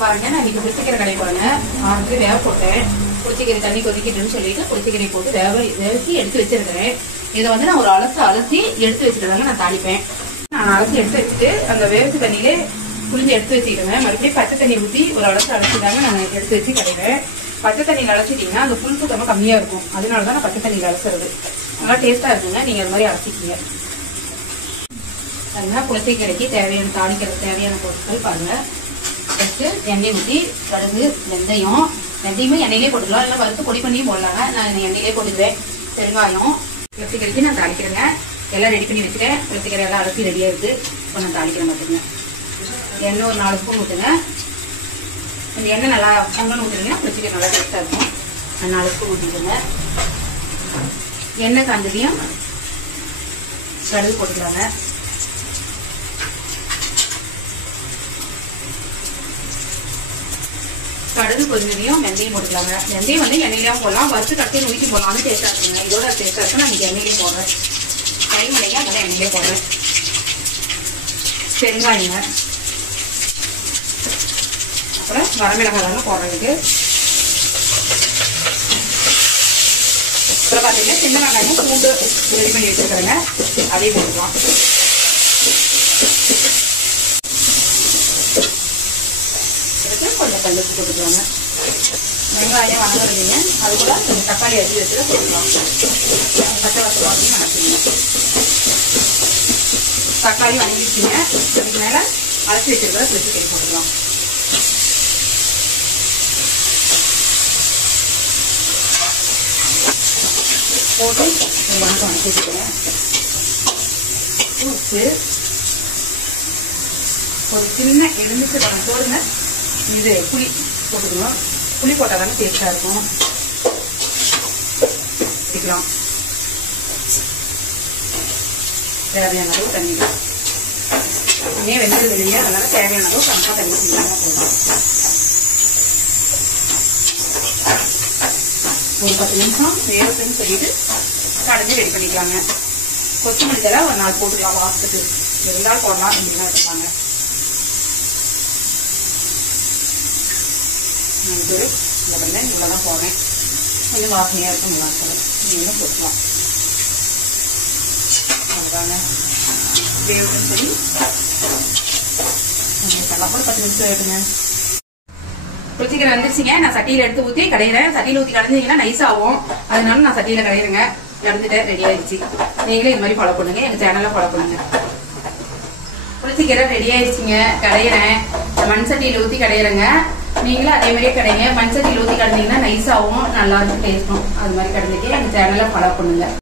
பாருங்க, நான் இன்னைக்கு புளிச்சக்கீரை கடை போறேங்க. ஆறுக்கு வேக போட்டேன். புளிச்சக்கீரை தண்ணி கொதிக்கிட்டுன்னு சொல்லிட்டு புளிச்சக்கீரை போட்டு வேகி எடுத்து வச்சிருக்கிறேன். இதை வந்து நான் ஒரு அலசி எடுத்து வச்சுட்டு நான் தாளிப்பேன். நான் அலசி எடுத்து வச்சுட்டு அந்த வேவிச்சு தண்ணியிலே புளிஞ்சு எடுத்து வச்சுக்கிட்டேன். மறுபடியும் பச்சை தண்ணி ஊற்றி ஒரு அலசிதாங்க நான் எடுத்து வச்சு கடைவேன். பச்சை தண்ணியில் அலசிட்டீங்கன்னா அந்த புளிப்பு தம்மை கம்மியா இருக்கும். அதனாலதான் நான் பச்சை தண்ணியில் அலசுறது. நல்லா டேஸ்டா இருக்குங்க. நீங்க அது மாதிரி அலசிக்கீங்க. பாருங்க, புளிச்சக்கீரைக்கு தேவையான தாளிக்கிறதுக்கு தேவையான பொருட்கள் பாருங்க. ஃபர்ஸ்ட் எண்ணெய் ஊற்றி கடுகு, வெந்தயமே எண்ணெயிலே போட்டுக்கலாம். இல்லை வறுத்து பொடி பண்ணியும் போடலாங்க. நான் எண்ணெயிலே போட்டுக்குவேன். பெருங்காயம், புளிச்சக்கீரைக்கு நான் தாளிக்கிறேங்க. எல்லாம் ரெடி பண்ணி வச்சுட்டேன். புளிச்சக்கீரை எல்லாம் அலசி ரெடியா இருக்கு. இப்போ நான் தாளிக்கிறேன் பார்த்துங்க. எண்ணெய் ஒரு 4 ஸ்பூன் ஊற்றுங்க. இந்த எண்ணெய் நல்லா பொங்கல் ஊற்றுனீங்கன்னா புளிச்சக்கீரை நல்லா டேஸ்டா இருக்கும். 4 ஸ்பூன் ஊற்றிக்கோங்க. எண்ணெய் காஞ்சதையும் கடுகு போட்டுக்கலாங்க. கடுகு கொஞ்சம் வெந்தயம் போட்டுக்கலாங்க. வெந்தயம் வந்து எண்ணெயிலையும் போடலாம், வறுத்து கட்டி நுணுக்கி போடலாம். அது டேஸ்டா இருக்குங்க. இதோட டேஸ்டா இருக்கும். நான் எண்ணெயிலே போடுறேன். கைமலைங்க அதெல்லாம் எண்ணெயிலே போடுறேன். பெருங்காயங்க, அப்புறம் வரமிளகாய் தாங்க போடுறதுக்கு. அப்புறம் பார்த்தீங்கன்னா சின்ன வெங்காயம் பூண்டு ரெடி பண்ணி வச்சுருக்கிறேங்க. அதையும் போட்டுக்கலாம். கொஞ்சம் கல்லுப்பு போட்டுக்கலாங்க. வெங்காயம் வணங்குறீங்க. அது கூட கொஞ்சம் தக்காளி அரிசி வச்சுட்டு போட்டுக்கலாம். பச்சை வசப்பாத்தையும் வணக்குங்க. தக்காளி வணங்கிடுச்சுங்க. அதுக்கு மேலே அரைச்சி வச்சிருக்கிற புளிச்சக்கீரை போட்டுக்கலாம். போட்டு வணக்கம் வணக்கி வச்சுக்கோங்க. உப்பு, ஒரு சின்ன எலுமிச்சை பழம் போடுங்க. இது புளி போட்டுக்கணும். புளி போட்டால் தானே டேஸ்டா இருக்கும். வச்சுக்கலாம். தேவையான அளவு தண்ணி. தண்ணியே வெந்தது இல்லையா, அதனால தேவையான அளவு கணக்காக தண்ணி ஊற்றிக்கலாம் போதும். ஒரு 10 நிமிஷம் வேகட்டுன்னு சொல்லிட்டு கடைஞ்சி ரெடி பண்ணிக்கலாங்க. கொத்தமல்லி தலை ஒரு 4 போட்டுக்கலாம். வாசத்துக்கு இருந்தால் போடலாம், அப்படின்னா எடுப்பாங்க. இவ்வளோதான் போடுறேன். கொஞ்சம் வாசனையா இருக்கும். நல்லா இருக்கும். நீங்களும் போட்டுக்கலாம். அவ்வளோதாங்க. வேகட்டுன்னு சொல்லி எல்லாம் கூட 10 நிமிஷம் வேகட்டுங்க. புளிச்சக்கீரை வந்துருச்சுங்க. நான் சட்டியில எடுத்து ஊற்றி கடையிறேன். சட்டியில ஊற்றி கடைஞ்சிங்கன்னா நைஸ் ஆகும். அதனால நான் சட்டியில கடையிறேங்க. கடைஞ்சிட்டேன், ரெடி ஆயிடுச்சு. நீங்களே இது மாதிரி ஃபாலோ பண்ணுங்க. எங்க சேனல்ல ஃபாலோ பண்ணுங்க. புளிச்சக்கீரை ரெடி ஆயிடுச்சுங்க. கடையிறேன். மண் சட்டியில ஊற்றி கடையிறேங்க. நீங்களும் அதே மாதிரியே கடைங்க. மண் சட்டியில ஊற்றி கடைஞ்சிங்கன்னா நைஸ் ஆகும். நல்லா இருக்கும், டேஸ்டும். அது மாதிரி கடைஞ்சிட்டு எங்க சேனல்ல ஃபாலோ பண்ணுங்க.